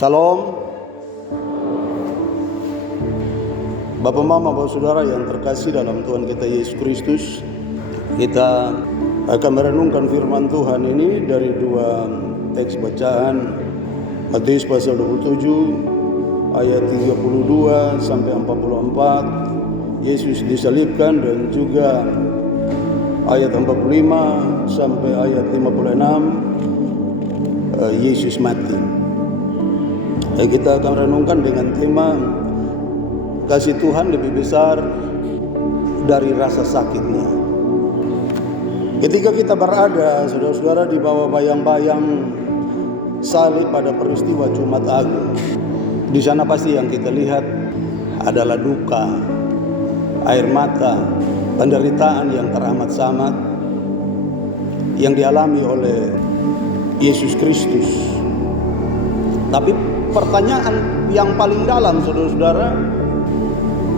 Salam. Bapak, Mama, Bapak, Saudara yang terkasih dalam Tuhan kita Yesus Kristus, kita akan merenungkan firman Tuhan ini dari dua teks bacaan. Matius pasal 27 ayat 32 sampai 44, Yesus disalibkan, dan juga ayat 45 sampai ayat 56, Yesus mati. Kita akan renungkan dengan tema kasih Tuhan lebih besar dari rasa sakitnya. Ketika kita berada, saudara-saudara, di bawah bayang-bayang salib pada peristiwa Jumat Agung, di sana pasti yang kita lihat adalah duka, air mata, penderitaan yang teramat sangat yang dialami oleh Yesus Kristus. Tapi pertanyaan yang paling dalam, saudara-saudara,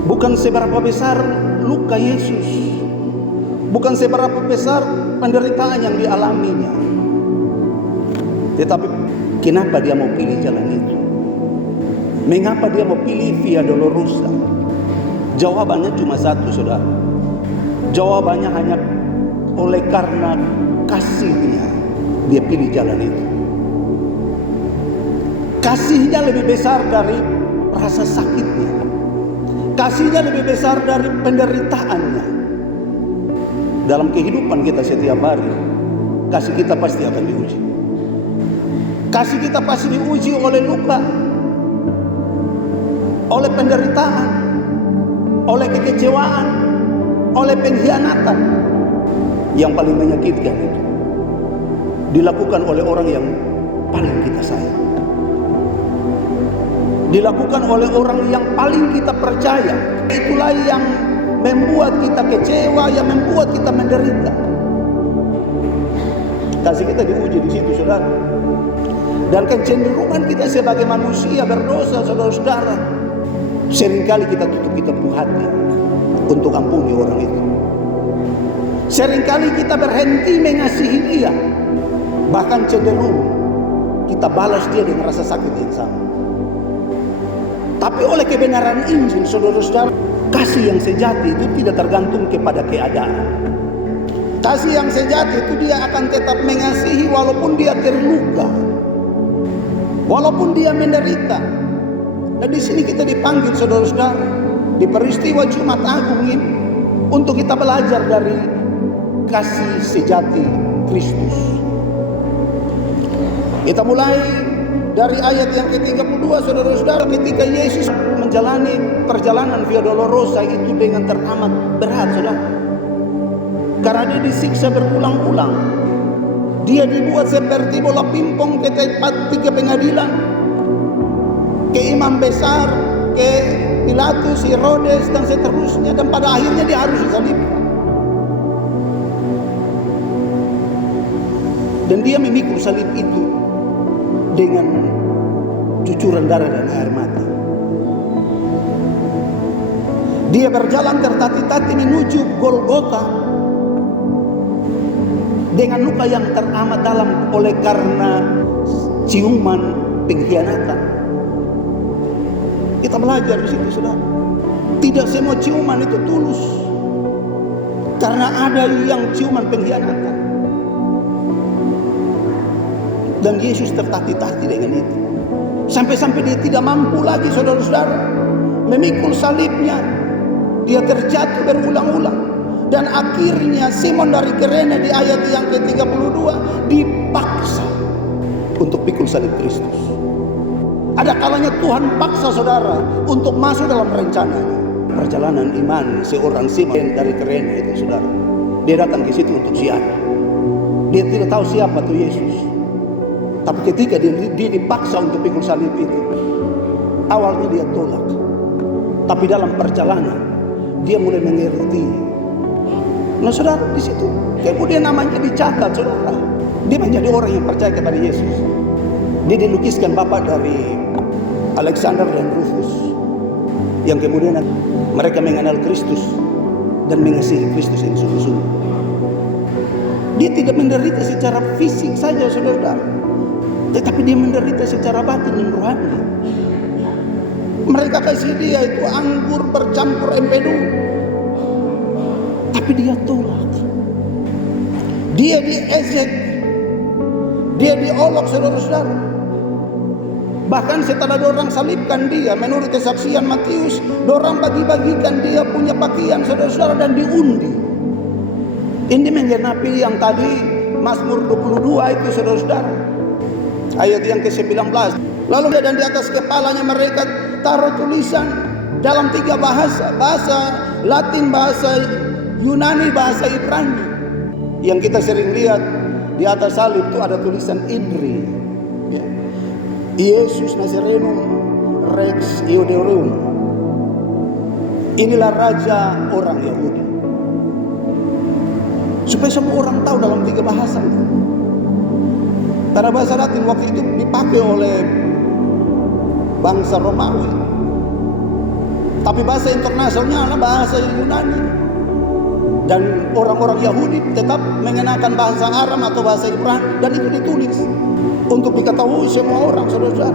bukan seberapa besar luka Yesus, bukan seberapa besar penderitaan yang dialaminya, tetapi kenapa dia mau pilih jalan itu? Mengapa dia mau pilih Via Dolorosa? Jawabannya cuma satu, saudara. Jawabannya hanya oleh karena kasihnya dia pilih jalan itu. Kasihnya lebih besar dari rasa sakitnya. Kasihnya lebih besar dari penderitaannya. Dalam kehidupan kita setiap hari, kasih kita pasti akan diuji. Kasih kita pasti diuji oleh luka, oleh penderitaan, oleh kekecewaan, oleh pengkhianatan. Yang paling menyakitkan itu dilakukan oleh orang yang paling kita sayang, dilakukan oleh orang yang paling kita percaya. Itulah yang membuat kita kecewa, yang membuat kita menderita. Kasih kita diuji di situ, saudara. Dan kecenderungan kita sebagai manusia berdosa, saudara-saudara, seringkali kita tutup hati untuk ampuni orang itu. Seringkali kita berhenti mengasihi dia, bahkan cenderung kita balas dia dengan rasa sakit yang sama. Tapi oleh kebenaran Injil, saudara-saudara, kasih yang sejati itu tidak tergantung kepada keadaan. Kasih yang sejati itu dia akan tetap mengasihi walaupun dia terluka, walaupun dia menderita. Dan di sini kita dipanggil, saudara-saudara, di peristiwa Jumat Agung ini, untuk kita belajar dari kasih sejati Kristus. Kita mulai dari ayat yang ke-32, saudara-saudara, ketika Yesus menjalani perjalanan Via Dolorosa itu dengan teramat berat, saudara. Karena dia disiksa berulang-ulang. Dia dibuat seperti bola pingpong ke tempat tiga pengadilan, ke imam besar, ke Pilatus, Herodes, dan seterusnya. Dan pada akhirnya dia harus disalibkan. Dan dia memikul salib itu dengan cucuran darah dan air mata. Dia berjalan tertatih-tatih menuju Golgota dengan luka yang teramat dalam oleh karena ciuman pengkhianatan. Kita belajar di situ, saudara. Tidak semua ciuman itu tulus, karena ada yang ciuman pengkhianatan. Dan Yesus tertatih-tatih dengan itu. Sampai-sampai dia tidak mampu lagi, saudara-saudara, memikul salibnya. Dia terjatuh berulang-ulang. Dan akhirnya Simon dari Kirene di ayat yang ke-32 dipaksa untuk pikul salib Kristus. Ada kalanya Tuhan paksa saudara untuk masuk dalam rencananya. Perjalanan iman seorang Simon dari Kirene itu, saudara. Dia datang ke situ untuk siapa? Dia tidak tahu siapa itu Yesus. Tapi ketika dia dipaksa untuk pikul salib itu, awalnya dia tolak. Tapi dalam perjalanan dia mulai mengerti. Nah, saudara, di situ kemudian namanya dicatat, saudara. Dia menjadi orang yang percaya kepada Yesus. Dia dilukiskan bapak dari Alexander dan Rufus, yang kemudian mereka mengenal Kristus dan mengasihi Kristus yang sungguh-sungguh. Dia tidak menderita secara fisik saja, saudara. tetapi dia menderita secara batin dan rohani. Mereka kasih dia itu anggur bercampur empedu, tapi dia tolak. Dia diejek, dia diolok, saudara-saudara. Bahkan setelah dorang salibkan dia, menurut kesaksian Matius, dorang bagi-bagikan dia punya pakaian, saudara-saudara, dan diundi. Ini menggenapi yang tadi Mazmur 22 itu, saudara-saudara, ayat yang ke-19. Lalu dan di atas kepalanya mereka taruh tulisan dalam 3 bahasa, bahasa Latin, bahasa Yunani, bahasa Ibrani. Yang kita sering lihat di atas salib itu ada tulisan Idri, ya. Yesus Nazarenum Rex Iodeum. Inilah raja orang Yahudi. Supaya semua orang tahu dalam 3 bahasa itu. Karena bahasa Latin waktu itu dipakai oleh bangsa Romawi. Tapi bahasa internasionalnya adalah bahasa Yunani. Dan orang-orang Yahudi tetap mengenakan bahasa Aram atau bahasa Ibrani, dan itu ditulis untuk diketahui semua orang, saudara-saudara.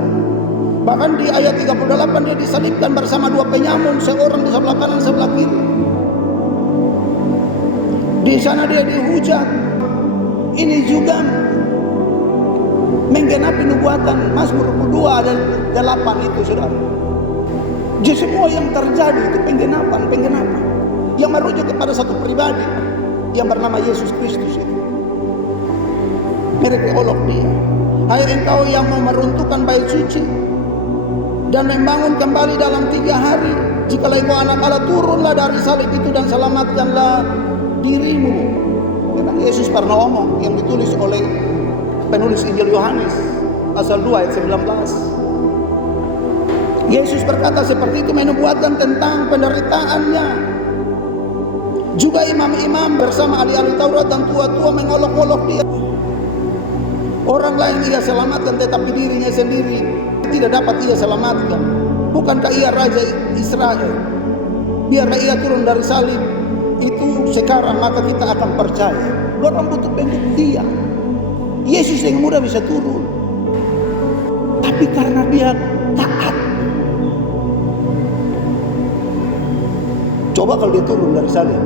Bahkan di ayat 38 dia disalibkan bersama 2 penyamun, seorang di sebelah kanan, sebelah kiri. Di sana dia dihujat. Ini juga menggenapi nubuatan Mazmur 2 dan 8 itu, saudara. Jadi semua yang terjadi itu penggenapan yang merujuk kepada satu pribadi yang bernama Yesus Kristus itu. Mereka olok dia. Hai engkau yang mau meruntuhkan bait suci dan membangun kembali dalam 3 hari, jikalau engkau anak Allah, turunlah dari salib itu dan selamatkanlah dirimu. Memang Yesus pernah omong yang ditulis oleh penulis Injil Yohanes pasal 2 ayat 19. Yesus berkata seperti itu, menubuatkan tentang penderitaannya. Juga imam-imam bersama ahli-ahli Taurat dan tua-tua mengolok-olok dia. Orang lain ia selamatkan, tetapi dirinya sendiri tidak dapat ia selamatkan. Bukankah ia Raja Israel? Biarlah ia turun dari salib itu sekarang, maka kita akan percaya. Orang butuh pembuktian. Yesus yang mudah bisa turun, tapi karena dia taat. Coba kalau dia turun dari salib,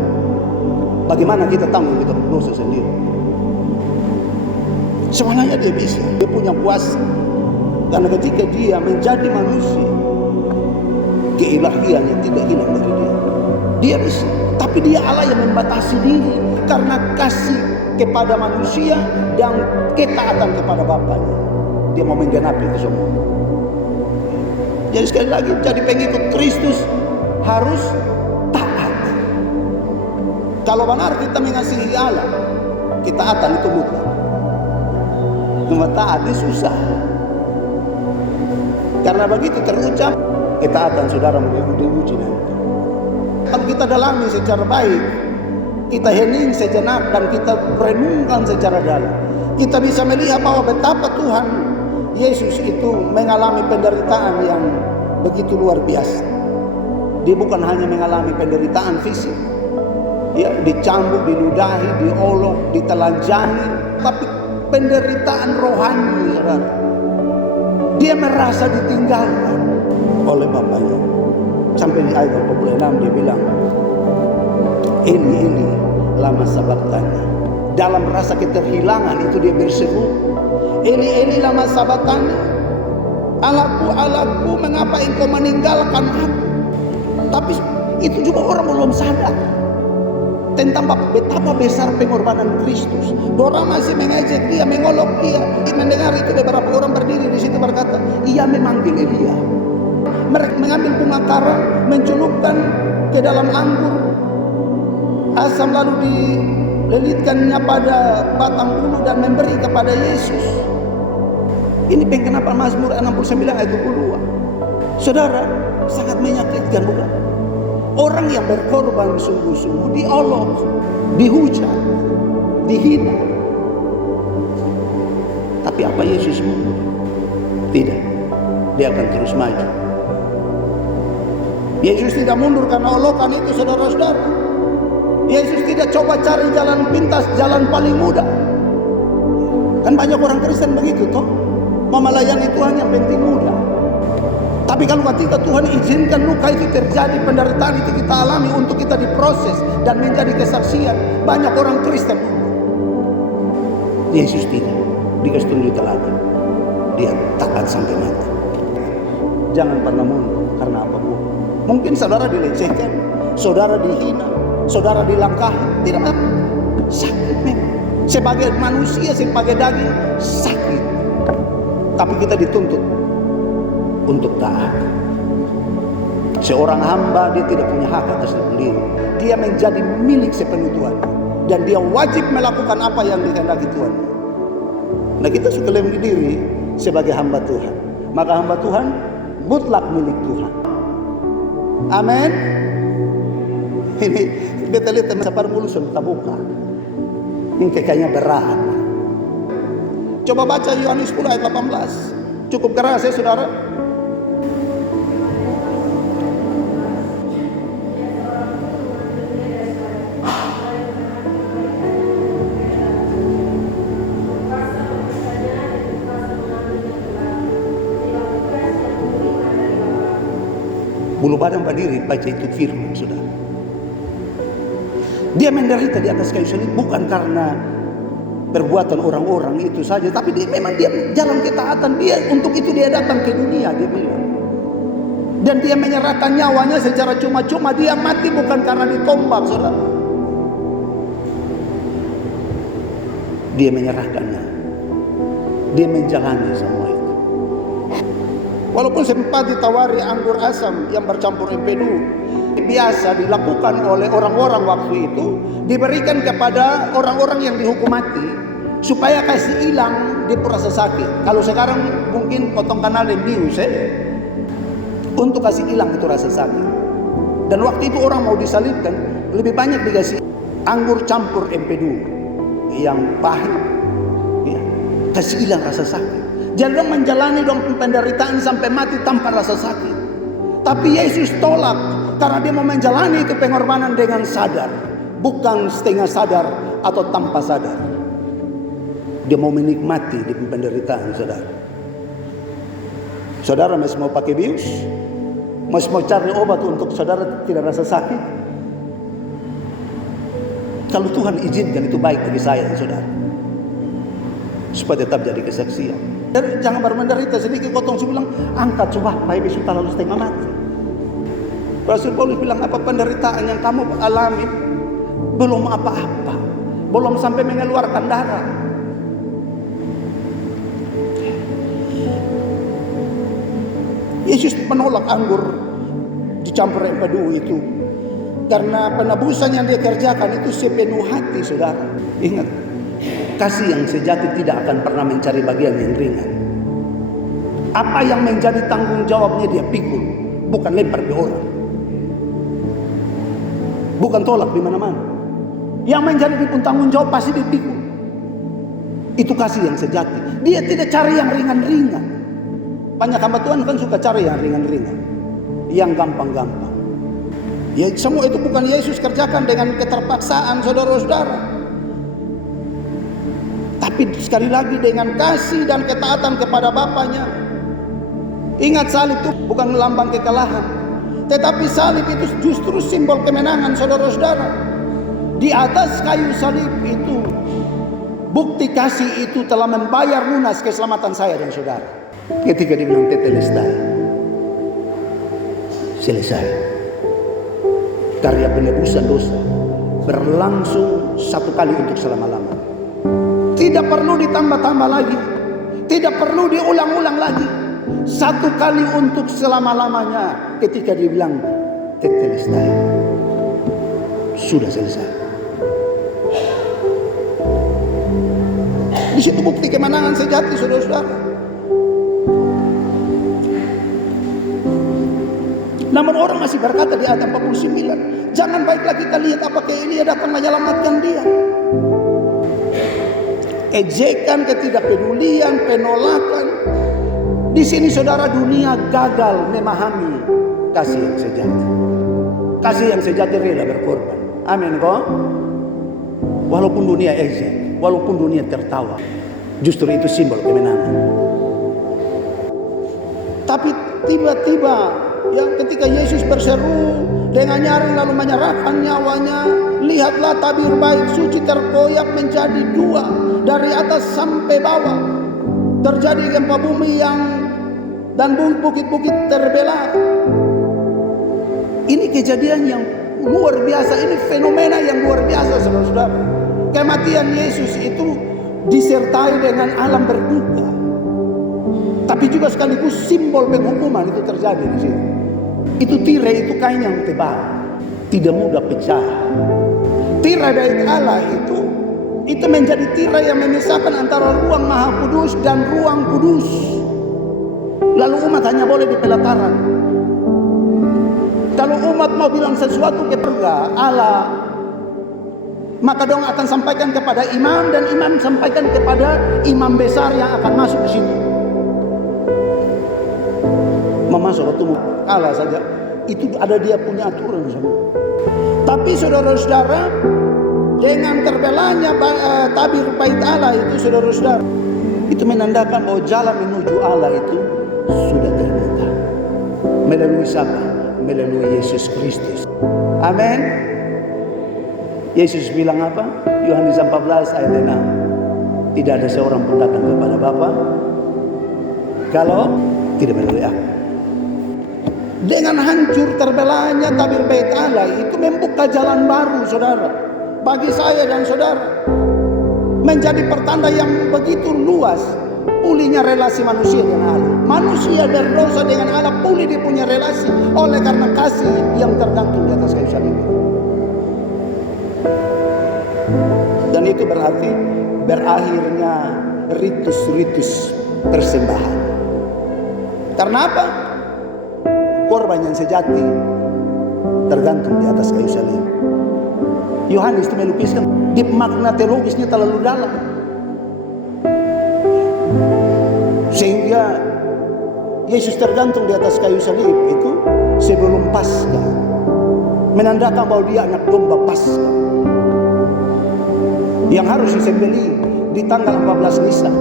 bagaimana kita tanggung kita dosa sendiri? Sebenarnya dia bisa, dia punya kuasa. Karena ketika dia menjadi manusia, keilahiannya tidak hilang dari dia. Dia bisa, tapi dia Allah yang membatasi diri karena kasih kepada manusia dan ketaatan kepada Bapaknya. Dia mau menggenapi itu semua. Jadi sekali lagi, jadi pengikut Kristus harus taat. Kalau benar kita mengasihi Allah, ketaatan itu mutlak. Cuma taat itu susah. Karena begitu terucap, ketaatan saudara diuji nanti. Kalau kita dalami secara baik, kita hening sejenak dan kita renungkan secara dalam, kita bisa melihat bahwa betapa Tuhan Yesus itu mengalami penderitaan yang begitu luar biasa. Dia bukan hanya mengalami penderitaan fisik, ya, dicambuk, diludahi, diolok, ditelanjangi, tapi penderitaan rohani, saudara. Dia merasa ditinggalkan oleh Bapaknya. Sampai di ayat 26 dia bilang, ini lama sabatana. Dalam rasa keterhilangan itu dia berseru, ini lama sabatana. Allahku, mengapa engkau meninggalkan aku? Tapi itu juga orang belum sadar tentang betapa besar pengorbanan Kristus. Orang masih mengejek dia, mengolok dia. Mendengar itu beberapa orang berdiri di situ berkata, ia memanggil Elia. Mereka mengambil bunga karang, mencelupkan ke dalam anggur asam, lalu dililitkannya pada batang bulu dan memberi kepada Yesus. Ini penggenapan Mazmur 69 ayat 22. Saudara, sangat menyakitkan, bukan? Orang yang berkorban sungguh-sungguh diolok, dihujat, dihina. Tapi apa Yesus mundur? Tidak. Dia akan terus maju. Yesus tidak mundur karena olokan itu, saudara-saudara. Yesus tidak coba cari jalan pintas, jalan paling mudah. Kan banyak orang Kristen begitu toh. Mau melayani Tuhan yang penting mudah. Tapi kalau ketika Tuhan izinkan luka itu terjadi, penderitaan itu kita alami untuk kita diproses dan menjadi kesaksian, banyak orang Kristen Yesus tidak dikasih tunjuk teladan, dia taat sampai mati. Jangan pernah mundur karena apapun. Mungkin saudara dilecehkan, saudara dihina, saudara dilangkahi, tidak apa, sakit memang. Sebagai manusia, sebagai daging, sakit. Tapi kita dituntut untuk taat. Seorang hamba dia tidak punya hak atas diri. Dia menjadi milik sepenuh Tuhan. Dan dia wajib melakukan apa yang dikehendaki Tuhan. Nah, kita suka lemah diri sebagai hamba Tuhan. Maka hamba Tuhan mutlak milik Tuhan. Amin. Ini kita lihat sapar mulusun tabuka. Ini kayaknya berat. Coba baca Yohanes 10 ayat 18. Cukup keras ya saudara. Bulu badan berdiri baca itu firman saudara. Dia menderita di atas kayu salib bukan karena perbuatan orang-orang itu saja, tapi memang dia jalan ketaatan. Dia untuk itu dia datang ke dunia, dia bilang. Dan dia menyerahkan nyawanya secara cuma-cuma. Dia mati bukan karena ditombak, saudara. Dia menyerahkannya. Dia menjalani semua itu. Walaupun sempat ditawari anggur asam yang bercampur empedu, biasa dilakukan oleh orang-orang waktu itu, diberikan kepada orang-orang yang dihukum mati supaya kasih hilang dia rasa sakit. Kalau sekarang mungkin potong kanal dan bius untuk kasih hilang itu rasa sakit. Dan waktu itu orang mau disalibkan, lebih banyak dikasih anggur campur empedu yang pahit, ya, kasih hilang rasa sakit. Jadi menjalani dong penderitaan sampai mati tanpa rasa sakit. Tapi Yesus tolak karena dia mau menjalani itu pengorbanan dengan sadar, bukan setengah sadar atau tanpa sadar. Dia mau menikmati di penderitaan saudara. Saudara masih mau pakai bius? Masih mau cari obat untuk saudara tidak rasa sakit? Kalau Tuhan izinkan itu baik bagi saya dan saudara, supaya tetap jadi kesaksian. Dan jangan baru menderita sedikit potong, saya bilang angkat coba, baik besok lalu setengah mati. Rasul Paulus bilang, apa penderitaan yang kamu alami belum apa-apa, belum sampai mengeluarkan darah. Yesus menolak anggur dicampur empedu itu karena penebusan yang dia kerjakan itu sepenuh hati, saudara. Ingat, kasih yang sejati tidak akan pernah mencari bagian yang ringan. Apa yang menjadi tanggung jawabnya dia pikul, bukan lempar ke orang, bukan tolak di mana-mana. Yang menjadi tanggung jawab pasti dipikul. Itu kasih yang sejati. Dia tidak cari yang ringan-ringan. Banyak hamba Tuhan kan suka cari yang ringan-ringan, yang gampang-gampang. Ya, semua itu bukan Yesus kerjakan dengan keterpaksaan, saudara-saudara. Tapi sekali lagi dengan kasih dan ketaatan kepada Bapaknya. Ingat, salib itu bukan lambang kekalahan, tetapi salib itu justru simbol kemenangan, saudara-saudara. Di atas kayu salib itu, bukti kasih itu telah membayar lunas keselamatan saya dan saudara. Ketika dibilang tetelestai, selesai. Karya penebusan dosa berlangsung satu kali untuk selama-lamanya. Tidak perlu ditambah-tambah lagi, tidak perlu diulang-ulang lagi. Satu kali untuk selama-lamanya. Ketika dibilang tetelestai, sudah selesai. Di situ bukti kemenangan sejati, saudara-saudara. Namun orang masih berkata di ayat 49, jangan baiklah kita lihat apakah Elia datang menyelamatkan dia. Ejekan, ketidakpedulian, penolakan. Di sini saudara, dunia gagal memahami kasih yang sejati. Kasih yang sejati rela berkorban. Amin kok. Walaupun dunia ejek, walaupun dunia tertawa, justru itu simbol kemenangan. Tapi tiba-tiba ya ketika Yesus berseru dengan nyaring lalu menyerahkan nyawanya, lihatlah tabir bait suci terkoyak menjadi dua dari atas sampai bawah. Terjadi gempa bumi dan bukit-bukit terbelah. Ini kejadian yang luar biasa, ini fenomena yang luar biasa, saudara-saudara. Kematian Yesus itu disertai dengan alam berduka, tapi juga sekaligus simbol penghukuman itu terjadi di situ. Itu tirai, itu kain yang tebal, tidak mudah pecah. Tirai bait Allah itu menjadi tirai yang memisahkan antara ruang Maha Kudus dan ruang kudus. Lalu umat hanya boleh di pelataran. Kalau umat mau bilang sesuatu ke surga Allah, maka dong akan sampaikan kepada imam, dan imam sampaikan kepada imam besar yang akan masuk di situ. Memasuk waktu Allah saja, itu ada dia punya aturan semua. Tapi saudara-saudara, dengan terbelahnya tabir bait Allah itu, saudara-saudara, itu menandakan bahwa jalan menuju Allah itu sudah terbuka. Melalui siapa? Melalui Yesus Kristus. Amin. Yesus bilang apa? Yohanes 14 ayat 6. Tidak ada seorang pun datang kepada Bapa kalau tidak melalui aku. Dengan hancur terbelahnya tabir bait Allah itu membuka jalan baru, saudara, bagi saya dan saudara. Menjadi pertanda yang begitu luas pulihnya relasi manusia dengan Allah. Manusia berdosa dengan Allah, pulih dia punya relasi oleh karena kasih yang tergantung di atas kayu salib. Dan itu berarti berakhirnya ritus-ritus persembahan. Karena apa? Korban yang sejati tergantung di atas kayu salib. Yohanes itu melukiskan di makna teologisnya terlalu dalam, sehingga Yesus tergantung di atas kayu salib itu sebelum Paskah, menandakan bahwa dia anak domba Paskah yang harus disembelih di tanggal 14 Nisan.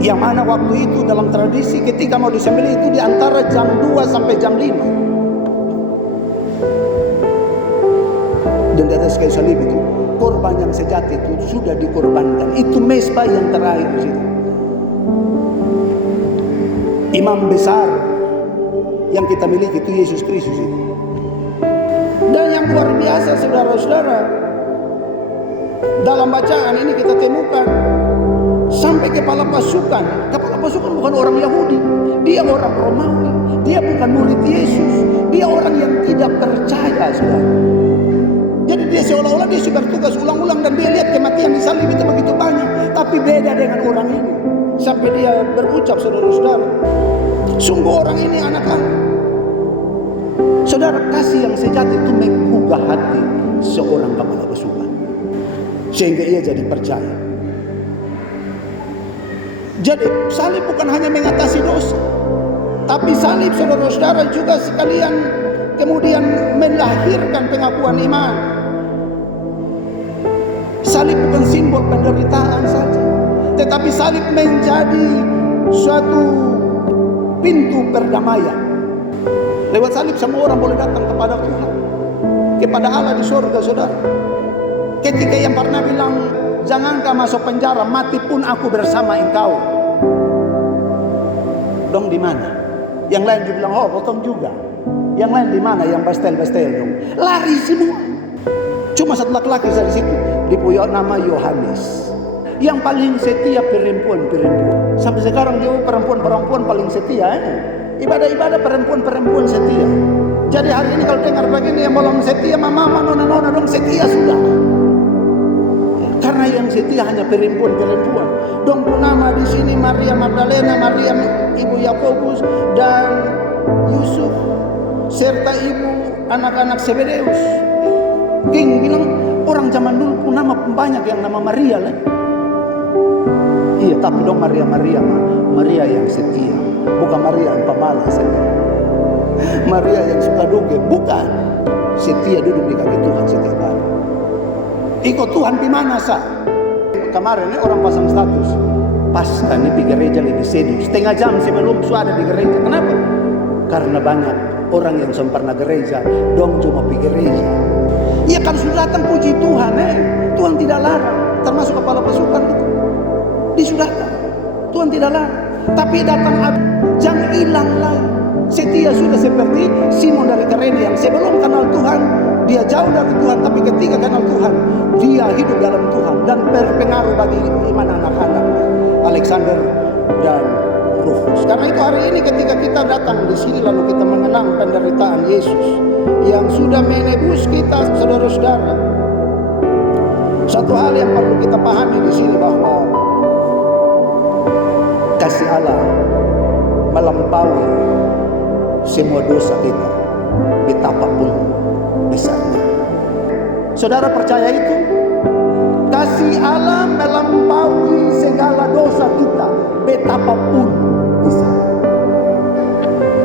Yang mana waktu itu dalam tradisi ketika mau disembelih itu di antara jam 2 sampai jam 5. Dan di atas kayu salib itu korban yang sejati itu sudah dikorbankan. Itu mezbah yang terakhir di situ. Imam besar yang kita miliki itu Yesus Kristus itu. Dan yang luar biasa, saudara-saudara, dalam bacaan ini kita temukan sampai kepala pasukan. Kepala pasukan bukan orang Yahudi, dia orang Romawi. Dia bukan murid Yesus, dia orang yang tidak percaya, saudara. Jadi dia seolah-olah dia sudah bertugas ulang-ulang, dan dia lihat kematian di salib itu begitu banyak. Tapi beda dengan orang ini. Sampai dia berucap, saudara-saudara, sungguh orang ini anak-anak. Saudara, kasih yang sejati itu menggugah hati seorang kepala pasukan, sehingga ia jadi percaya. Jadi salib bukan hanya mengatasi dosa, tapi salib, saudara-saudara, juga sekalian kemudian melahirkan pengakuan iman. Salib bukan simbol penderitaan saja, tetapi salib menjadi suatu pintu perdamaian. Lewat salib semua orang boleh datang kepada Tuhan, kepada Allah di surga, saudara. Ketika yang pernah bilang, jangan kau masuk penjara, mati pun aku bersama engkau. Dong di mana? Yang lain juga bilang, oh potong juga. Yang lain di mana? Yang bestel-bestel dong. Lari semua. Cuma satu laki-laki dari situ, dipunyai nama Yohanes, yang paling setia perempuan-perempuan. Sampai sekarang dia perempuan-perempuan paling setia. Ibadah-ibadah perempuan-perempuan setia. Jadi hari ini kalau dengar begini yang belum setia, mama, nona-nona dong setia sudah. Karena yang setia hanya perempuan-perempuan. Dong nama di sini Maria Magdalena, Maria ibu Yakobus dan Yusuf, serta ibu anak-anak Zebedeus. King bilang orang zaman dulu pun nama banyak yang nama Maria lah. Iya, tapi dong Maria yang setia, bukan Maria yang pemalas saja. Maria yang suka duga, bukan. Setia duduk di kaki Tuhan setiap hari. Ikut Tuhan di mana sah? Kemarin orang pasang status, Pasca ini di gereja lebih sedih. Setengah jam sebelum su ada di gereja. Kenapa? Karena banyak orang yang sempurna gereja, dong cuma pergi gereja. Iya kan sudah datang puji Tuhan, Tuhan tidak larang. Termasuk kepala pasukan itu disudahkan, Tuhan tidak larang. Tapi datang jangan hilang lagi. Setia sudah seperti Simon dari Kirene yang sebelum kenal Tuhan dia jauh dari Tuhan, tapi ketika kenal Tuhan dia hidup dalam Tuhan dan berpengaruh bagi iman anak-anaknya, Alexander dan Rufus. Karena itu hari ini ketika kita datang di sini lalu kita mengenang penderitaan Yesus yang sudah menebus kita, saudara-saudara. Satu hal yang perlu kita pahami di sini bahwa kasih Allah melampaui semua dosa kita, betapapun besarnya. Saudara percaya itu? Kasih Allah melampaui segala dosa kita, betapapun besarnya.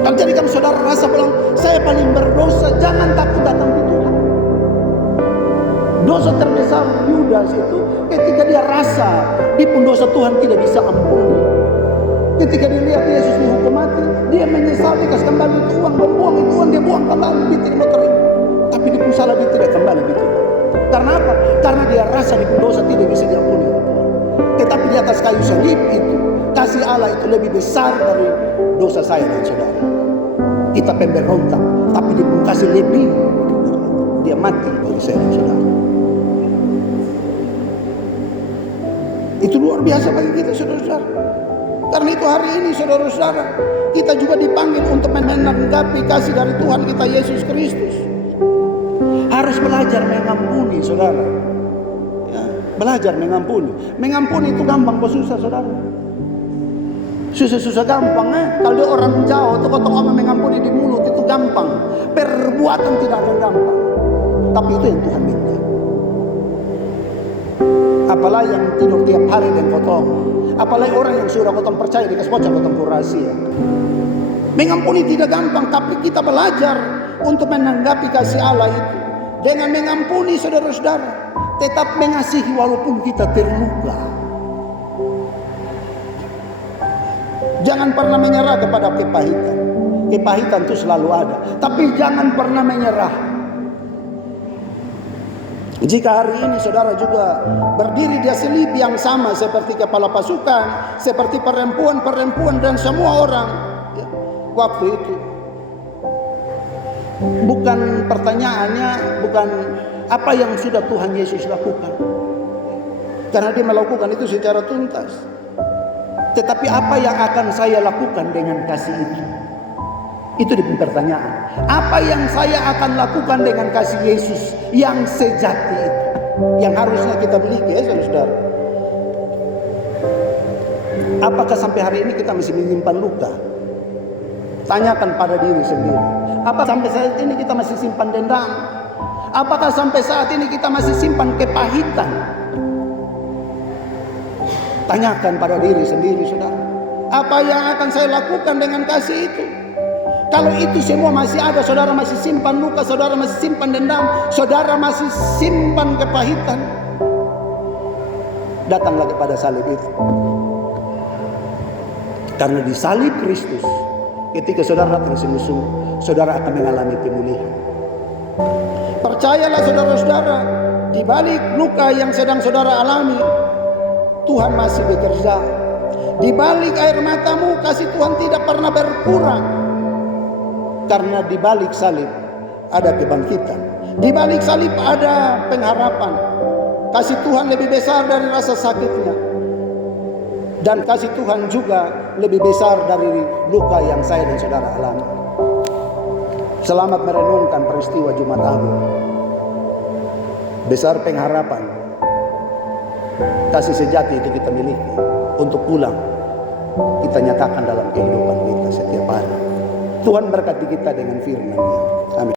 Kalau jadi kan saudara rasa bilang, saya paling berdosa, jangan takut datang ke Tuhan. Dosa terbesar Yudas itu ketika dia rasa di pun dosa Tuhan tidak bisa ampuni. Ketika dia lihat Yesus dihukum mati, dia menyesali kasih kembali itu uang, membuang itu uang, dia buang kembali, dia tidak terima. Tapi di pun salah dia tidak kembali itu. Karena apa? Karena dia rasa di pun dosa tidak bisa diampuni oleh Tuhan. Tetapi di atas kayu salib itu, kasih Allah itu lebih besar dari dosa saya dan saudara. Kita pemberontak, tapi dia pun kasih lebih. Dia mati bagi saya dan saudara. Itu luar biasa bagi kita, saudara-saudara. Karena itu hari ini, saudara-saudara, kita juga dipanggil untuk menanggapi kasih dari Tuhan kita Yesus Kristus. Harus belajar mengampuni, saudara. Ya, belajar mengampuni. Mengampuni itu gampang atau susah, saudara? Susah-susah gampang, Kalau dia orang jauh, tokoh-tokoh mengampuni di mulut itu gampang. Perbuatan tidak akan gampang. Tapi itu yang Tuhan minta. Apalagi yang tidur tiap hari dan potong. Apalagi orang yang sudah kotong percaya dikasih bocah kotong rahasia. Mengampuni tidak gampang, tapi kita belajar untuk menanggapi kasih Allah itu. Dengan mengampuni saudara-saudara, tetap mengasihi walaupun kita terluka. Jangan pernah menyerah kepada kepahitan. Kepahitan itu selalu ada, tapi jangan pernah menyerah. Jika hari ini saudara juga berdiri di salib yang sama seperti kepala pasukan, seperti perempuan-perempuan dan semua orang, ya, waktu itu bukan pertanyaannya, bukan apa yang sudah Tuhan Yesus lakukan, karena dia melakukan itu secara tuntas. Tetapi apa yang akan saya lakukan dengan kasih itu? Itu pertanyaan. Apa yang saya akan lakukan dengan kasih Yesus yang sejati itu, yang harusnya kita miliki, ya saudara. Apakah sampai hari ini kita masih menyimpan luka? Tanyakan pada diri sendiri. Apa sampai saat ini kita masih simpan dendam? Apakah sampai saat ini kita masih simpan kepahitan? Tanyakan pada diri sendiri, saudara. Apa yang akan saya lakukan dengan kasih itu? Kalau itu semua masih ada, saudara masih simpan luka, saudara masih simpan dendam, saudara masih simpan kepahitan, datanglah kepada salib itu. Karena di salib Kristus, ketika saudara datang sungguh-sungguh, saudara akan mengalami pemulihan. Percayalah saudara-saudara, di balik luka yang sedang saudara alami, Tuhan masih bekerja. Di balik air matamu, kasih Tuhan tidak pernah berkurang. Karena di balik salib ada kebangkitan. Di balik salib ada pengharapan. Kasih Tuhan lebih besar dari rasa sakitnya. Dan kasih Tuhan juga lebih besar dari luka yang saya dan saudara alami. Selamat merenungkan peristiwa Jumat Agung. Besar pengharapan. Kasih sejati itu kita miliki. Untuk pulang kita nyatakan dalam kehidupan kita setiap hari. Tuhan berkati kita dengan firman-Nya. Amin.